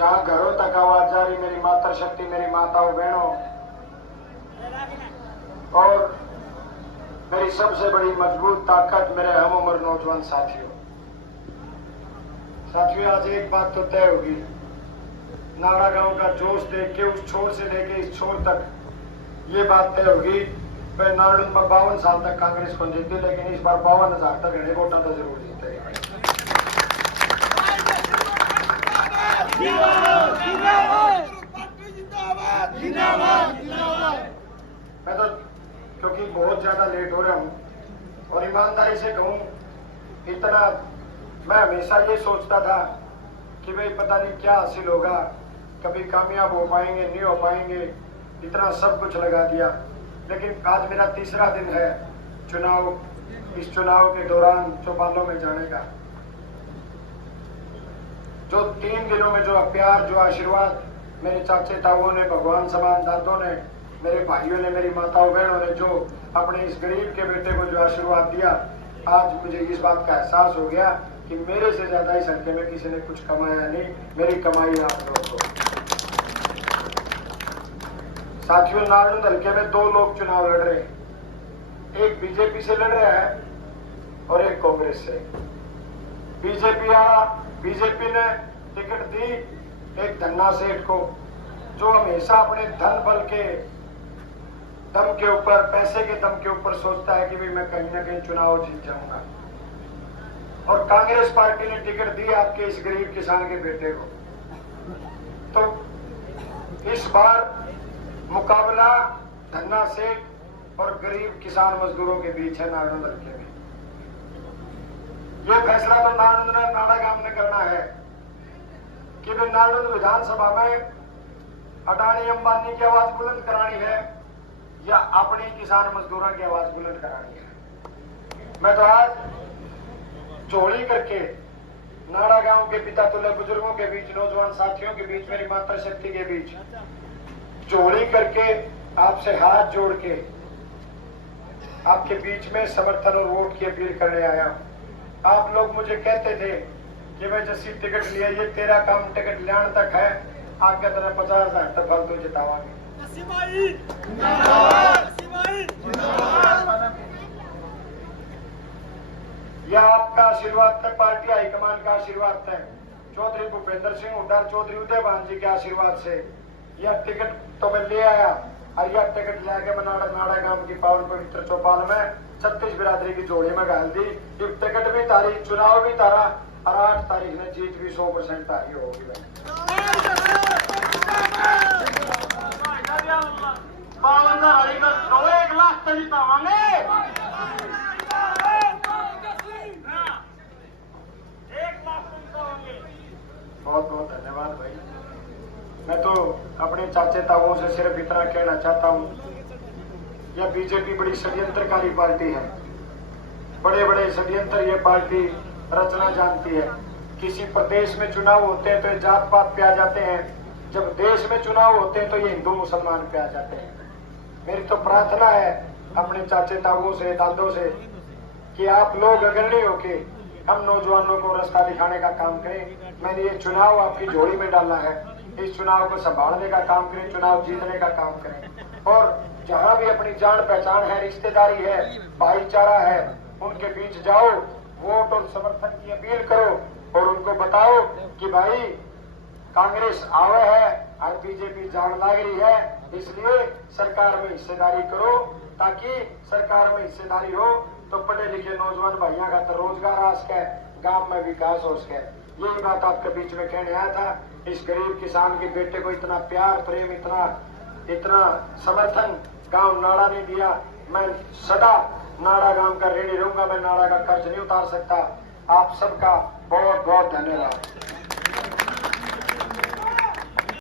जहाँ घरों तक आवाज जा रही, मेरी मातृ शक्ति, मेरी माताओं बहनों और मेरी सबसे बड़ी मजबूत ताकत मेरे हम उम्र नौजवान साथियों, आज एक बात तो तय होगी, नाड़ा गांव का जोश देख के उस छोर से लेके इस छोर तक ये बात तय होगी। मैं नारायण में 52 साल तक कांग्रेस को जीती, लेकिन इस बार 52,000 तक घने वोटा तो जरूर जीते। मैं तो क्योंकि बहुत ज्यादा लेट हो रहा हूँ और ईमानदारी से कहूँ, इतना मैं हमेशा ये सोचता था कि भाई पता नहीं क्या हासिल होगा, कभी कामयाब हो पाएंगे नहीं हो पाएंगे, इतना सब कुछ लगा दिया। लेकिन आज मेरा तीसरा दिन है चुनाव, इस चुनाव के दौरान चौपालों में जाने का। जो 3 दिनों में जो प्यार, जो आशीर्वाद मेरे चाचे ताऊओं ने, भगवान समान दादों ने, मेरे भाइयों ने, मेरी माताओं बहनों ने जो अपने इस गरीब के बेटे को जो आशीर्वाद दिया, आज मुझे इस बात का एहसास हो गया कि मेरे से ज्यादा इस हल्के में किसी ने कुछ कमाया नहीं, मेरी कमाई है आप लोगों को। साथियों, नारायण हल्के में 2 लोग चुनाव लड़ रहे हैं, एक बीजेपी से लड़ रहा है और एक कांग्रेस से। बीजेपी ने टिकट दी एक धन्ना सेठ को, जो हमेशा अपने धन बल के दम के ऊपर, पैसे के दम के ऊपर सोचता है कि भाई मैं कहीं ना कहीं चुनाव जीत जाऊंगा। और कांग्रेस पार्टी ने टिकट दी आपके इस गरीब किसान के बेटे को। तो इस बार मुकाबला धन्ना सेठ और गरीब किसान मजदूरों के बीच है नारायण हल्के में। यह फैसला तो नाड़ा गांव ने करना है कि भाई नारायण विधानसभा में अडानी अंबानी की आवाज बुलंद करानी है या अपनी किसान मजदूरों की आवाज बुलंद करानी है। मैं तो आज जोड़ी करके नाड़ा गांव के पिता तुल्य बुजुर्गों के बीच, नौजवान साथियों के बीच, मेरी मातृ शक्ति के बीच जोड़ी करके आपसे हाथ जोड़ के आपके बीच में समर्थन और वोट की अपील करने आया हूं। आप लोग मुझे कहते थे कि भाई जैसी टिकट लिया, ये तेरा काम टिकट लेने तक है, आगे तरह 50,000 तक फालतू जितावांगे। यह आपका आशीर्वाद था, पार्टी हाईकमान का आशीर्वाद था, चौधरी भूपेंद्र सिंह हुड्डा, चौधरी उदयभान जी के आशीर्वाद से यह टिकट तो मैं ले आया और यह टिकट लेके मैं नाड़ा गांव की पावन पवित्र चौपाल में 36 बिरादरी की जोड़ी में घाल दी। टिकट भी तारी, चुनाव भी तारा और 8 तारीख में जीत भी 100% तारी होगी। बहुत बहुत धन्यवाद भाई। मैं तो अपने चाचे ताऊओं से सिर्फ इतना कहना चाहता हूँ, यह बीजेपी बड़ी षड्यंत्रकारी पार्टी है, बड़े बड़े षड्यंत्र ये पार्टी रचना जानती है। किसी प्रदेश में चुनाव होते हैं तो ये जात पात पे आ जाते हैं, जब देश में चुनाव होते हैं तो ये हिंदू मुसलमान पे आ जाते हैं। मेरी तो प्रार्थना है अपने चाचे ताऊओं से, दादों से कि आप लोग अग्रणी होके हम नौजवानों को रास्ता दिखाने का काम करें। मैंने ये चुनाव आपकी झोली में डाला है, इस चुनाव को संभालने का काम करें, चुनाव जीतने का काम करें। और जहाँ भी अपनी जान पहचान है, रिश्तेदारी है, भाईचारा है, उनके बीच जाओ, वोट और समर्थन की अपील करो और उनको बताओ कि भाई कांग्रेस आवे है और बीजेपी जान लाग रही है, इसलिए सरकार में हिस्सेदारी करो, ताकि सरकार में हिस्सेदारी हो तो पढ़े लिखे नौजवान भाइयों का तो रोजगार आ सके, गांव में विकास हो सके। यही बात आपके बीच में कहने आया था। इस गरीब किसान के बेटे को इतना प्यार, प्रेम, इतना समर्थन गांव नाड़ा ने दिया। मैं सदा नाड़ा गांव का ऋणी रहूंगा, मैं नाड़ा का कर्ज नहीं उतार सकता। आप सबका बहुत बहुत धन्यवाद।